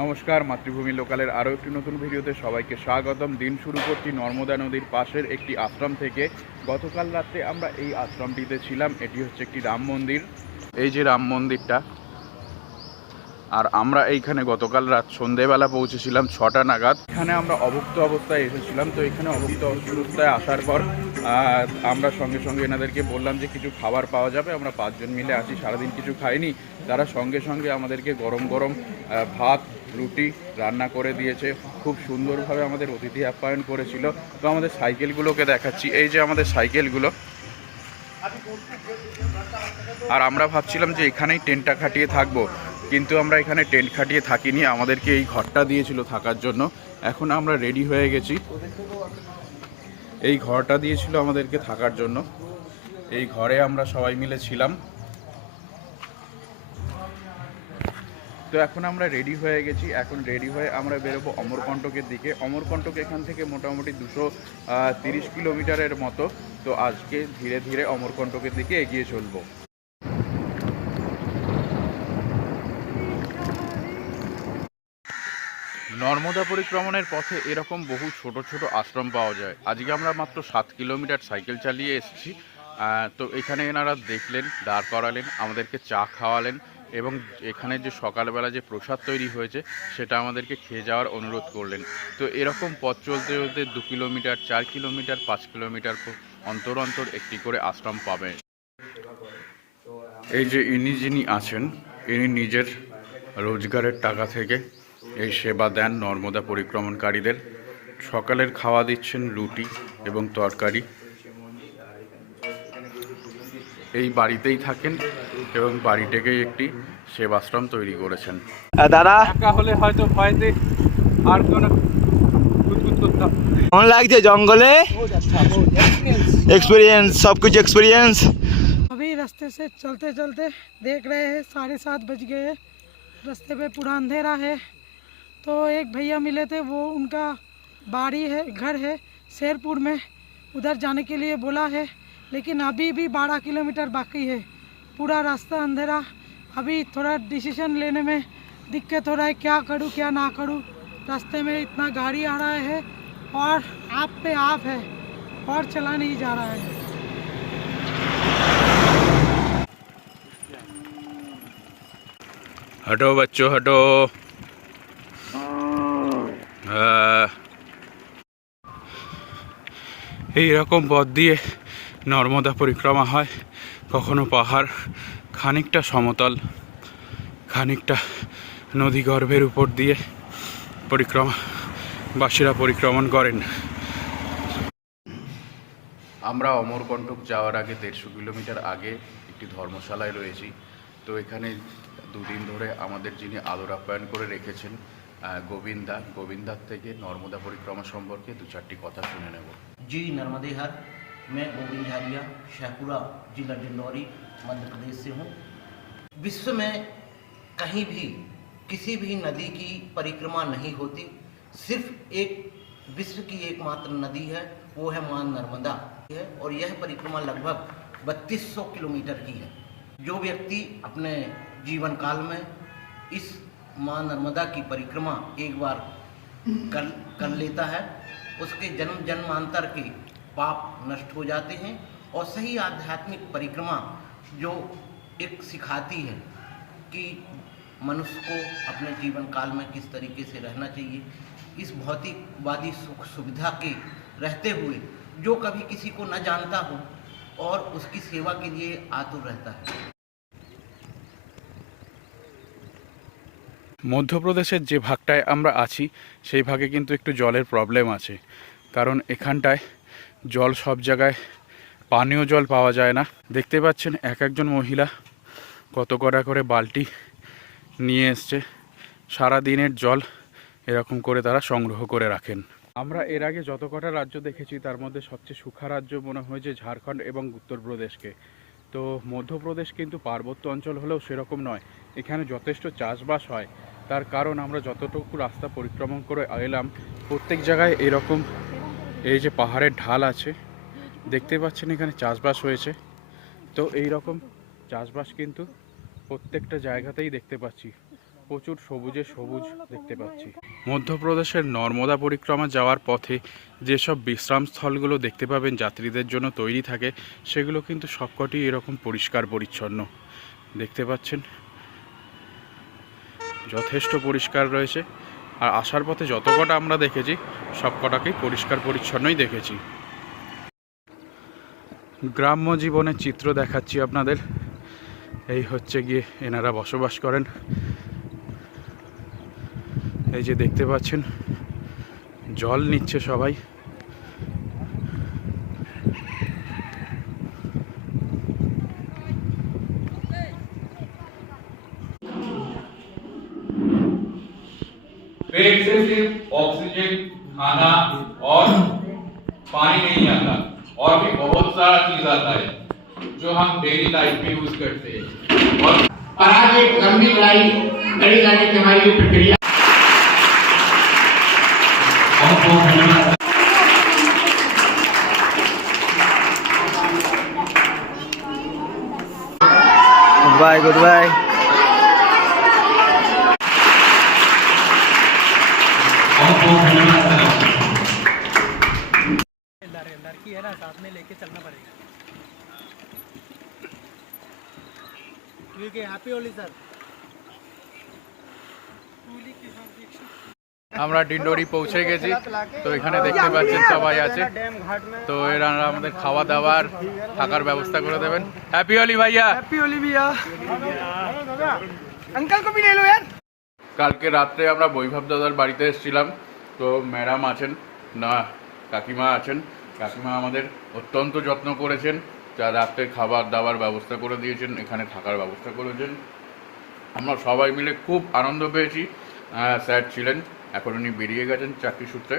নমস্কার, মাতৃভূমি লোকালের আরও একটি নতুন ভিডিওতে সবাইকে স্বাগতম। দিন শুরু করছি নর্মদা নদীর পাশের একটি আশ্রম থেকে। গতকাল রাত্রে আমরা এই আশ্রমটিতে ছিলাম। এটি হচ্ছে একটি রাম মন্দির। এই যে রাম মন্দিরটা, আর আমরা এইখানে গতকাল রাত সন্ধেবেলা পৌঁছেছিলাম 6টা নাগাদ। এখানে আমরা অভুক্ত অবস্থায় এসেছিলাম। তো এখানে অভুক্ত অবস্থায় আসার পর আমরা সঙ্গে সঙ্গে এনাদেরকে বললাম যে কিছু খাবার পাওয়া যাবে। আমরা 5 জন মিলে আছি, সারাদিন কিছু খাইনি। তারা সঙ্গে সঙ্গে আমাদেরকে গরম গরম ভাত রুটি রান্না করে দিয়েছে। খুব সুন্দরভাবে আমাদের অতিথি আপ্যায়ন করেছিল। তো আমাদের সাইকেলগুলোকে দেখাচ্ছি, এই যে আমাদের সাইকেলগুলো। আর আমরা ভাবছিলাম যে এখানেই টেন্টটা খাটিয়ে থাকবো, কিন্তু আমরা এখানে টেন্ট খাটিয়ে থাকিনি। আমাদেরকে এই ঘরটা দিয়েছিল থাকার জন্য। এখন আমরা রেডি হয়ে গেছি। এই ঘরটা দিয়েছিল আমাদেরকে থাকার জন্য। এই ঘরে আমরা সবাই মিলে ছিলাম। তো এখন আমরা রেডি হয়ে গেছি। এখন রেডি হয়ে আমরা বেরোবো অমরকণ্টকের দিকে। অমরকণ্টক এখান থেকে মোটামুটি 230 কিলোমিটারের মতো। তো আজকে ধীরে ধীরে অমরকণ্টকের দিকে এগিয়ে চলবো। নর্মদা পরিক্রমণের পথে এরকম বহু ছোট ছোট আশ্রম পাওয়া যায়। আজকে আমরা মাত্র 7 কিলোমিটার সাইকেল চালিয়ে এসেছি। তো এখানে এনারা দেখলেন, দাঁড় করালেন, আমাদেরকে চা খাওয়ালেন এবং এখানে যে সকালবেলা যে প্রসাদ তৈরি হয়েছে সেটা আমাদেরকে খেয়ে যাওয়ার অনুরোধ করলেন। তো এরকম পথ চলতে চলতে 2 কিলোমিটার, 4 কিলোমিটার, 5 কিলোমিটার অন্তর অন্তর একটি করে আশ্রম পাবেন। এই যে যিনি আছেন, ইনি নিজের রোজগারের টাকা থেকে এই সেবা দেন নর্মদা পরিক্রমণকারীদের। সকালের খাওয়া দিচ্ছেন রুটি এবং তরকারি। এই বাড়িতেই থাকেন এবং বাড়িটাকেই একটি সেবাশ্রম তৈরি করেছেন। দাদা একা হলে হয়তো ভয়তে আর কোনো করতাম। কেমন লাগছে জঙ্গলে? एक्सपीरियंस, सब कुछ एक्सपीरियंस। अभी रास्ते से चलते चलते देख रहे हैं 7:30 बज गए हैं। रास्ते पे पूरा अंधेरा है। तो एक भैया मिले थे, वो उनका बाड़ी है, घर है शेरपुर में, उधर जाने के लिए बोला है। लेकिन अभी भी 12 किलोमीटर बाकी है, पूरा रास्ता अंधेरा। अभी थोड़ा डिसीजन लेने में दिक्कत हो रहा है, क्या करूँ क्या ना करूँ। रास्ते में इतना गाड़ी आ रहा है और आप पे आप है और चला नहीं जा रहा है। हटो बच्चों हटो। এই রকম পথ দিয়ে নর্মদা পরিক্রমা হয়। কখনো পাহাড়, খানিকটা সমতল, খানিকটা নদী গর্ভের উপর দিয়ে বাসীরা পরিক্রমণ করেন। আমরা অমরকণ্টক যাওয়ার আগে 150 কিলোমিটার আগে একটি ধর্মশালায় রয়েছি। তো এখানে দুদিন ধরে আমাদের যিনি আদর আপ্যায়ন করে রেখেছেন গোবিন্দার থেকে নর্মদা পরিক্রমা সম্পর্কে 2-4টি কথা শুনে নেব। जी नर्मदे हर, मैं गोविंद झारिया, शाहपुरा जिला डिंडौरी, मध्य प्रदेश से हूँ। विश्व में कहीं भी किसी भी नदी की परिक्रमा नहीं होती। सिर्फ एक विश्व की एकमात्र नदी है, वो है मां नर्मदा है। और यह परिक्रमा लगभग 3200 किलोमीटर की है। जो व्यक्ति अपने जीवन काल में इस मां नर्मदा की परिक्रमा एक बार कर लेता है, उसके जन्म जन्मांतर के पाप नष्ट हो जाते हैं। और सही आध्यात्मिक परिक्रमा जो एक सिखाती है कि मनुष्य को अपने जीवन काल में किस तरीके से रहना चाहिए, इस भौतिकवादी सुख सुविधा के रहते हुए जो कभी किसी को न जानता हो और उसकी सेवा के लिए आतुर रहता है। মধ্যপ্রদেশের যে ভাগটায় আমরা আছি সেই ভাগে কিন্তু একটু জলের প্রবলেম আছে। কারণ এখানটায় জল সব জায়গায় পানীয় জল পাওয়া যায় না। দেখতে পাচ্ছেন একজন মহিলা কত কটা করে বালতি নিয়ে এসছে। সারা দিনের জল এরকম করে তারা সংগ্রহ করে রাখেন। আমরা এর আগে যত কটা রাজ্য দেখেছি তার মধ্যে সবচেয়ে সুখা রাজ্য মনে হয়েছে ঝাড়খণ্ড এবং উত্তরপ্রদেশকে। তো মধ্যপ্রদেশ কিন্তু পার্বত্য অঞ্চল হলেও সেরকম নয়। এখানে যথেষ্ট চাষবাস হয়। তার কারণ আমরা যতটুকু রাস্তা পরিক্রমণ করে এলাম, প্রত্যেক জায়গায় এরকম এই যে পাহাড়ের ঢাল আছে, দেখতে পাচ্ছেন এখানে চাষবাস হয়েছে। তো এই রকম চাষবাস কিন্তু প্রত্যেকটা জায়গাতেই দেখতে পাচ্ছি। প্রচুর সবুজে সবুজ দেখতে পাচ্ছি। মধ্যপ্রদেশের নর্মদা পরিক্রমা যাওয়ার পথে যেসব বিশ্রাম স্থলগুলো দেখতে পাবেন যাত্রীদের জন্য তৈরি থাকে, সেগুলো কিন্তু সবকটি এরকম পরিষ্কার পরিচ্ছন্ন দেখতে পাচ্ছেন, যথেষ্ট পরিষ্কার রয়েছে। আর আসার পথে যত কটা আমরা দেখেছি সবকটাকেই পরিষ্কার পরিচ্ছন্নই দেখেছি। গ্রাম্য জীবনের চিত্র দেখাচ্ছি আপনাদের। এই হচ্ছে গিয়ে এনারা বসবাস করেন। এই যে দেখতে পাচ্ছেন জল নিচ্ছে সবাই। पेट से सिर्फ ऑक्सीजन, खाना और पानी नहीं आता, और भी बहुत सारा चीज आता है जो हम डेली लाइफ में यूज करते हैं। और आज एक लंबी लड़ाई लड़ी जाने की हमारी ये प्रक्रिया। बहुत बहुत धन्यवाद। Bye, good bye. बहुत बहुत धन्यवाद। लड़की है ना, साथ में लेके चलना पड़ेगा। क्योंकि हैप्पी होली सर। আমরা ডিন্ডোরি পৌঁছে গেছি। তো এখানে দেখতে পাচ্ছেন সবাই আছে। তো এরা আমাদের খাওয়া দাওয়ার থাকার ব্যবস্থা করে দেবেন। হ্যাপি হোলি ভাইয়া। हैप्पी होली भैया। अंकल को भी ले लो यार। কালকে রাত্রে আমরা বৈভব দাদার বাড়িতে এসেছিলাম। তো ম্যাডাম আছেন না, কাকিমা আছেন। কাকিমা আমাদের অত্যন্ত যত্ন করেছেন, যা রাত্রে খাবার দাবার ব্যবস্থা করে দিয়েছেন, এখানে থাকার ব্যবস্থা করেছেন। আমরা সবাই মিলে খুব আনন্দ পেয়েছি। স্যার ছিলেন, এখন উনি বেরিয়ে গেছেন চাকরি সূত্রে।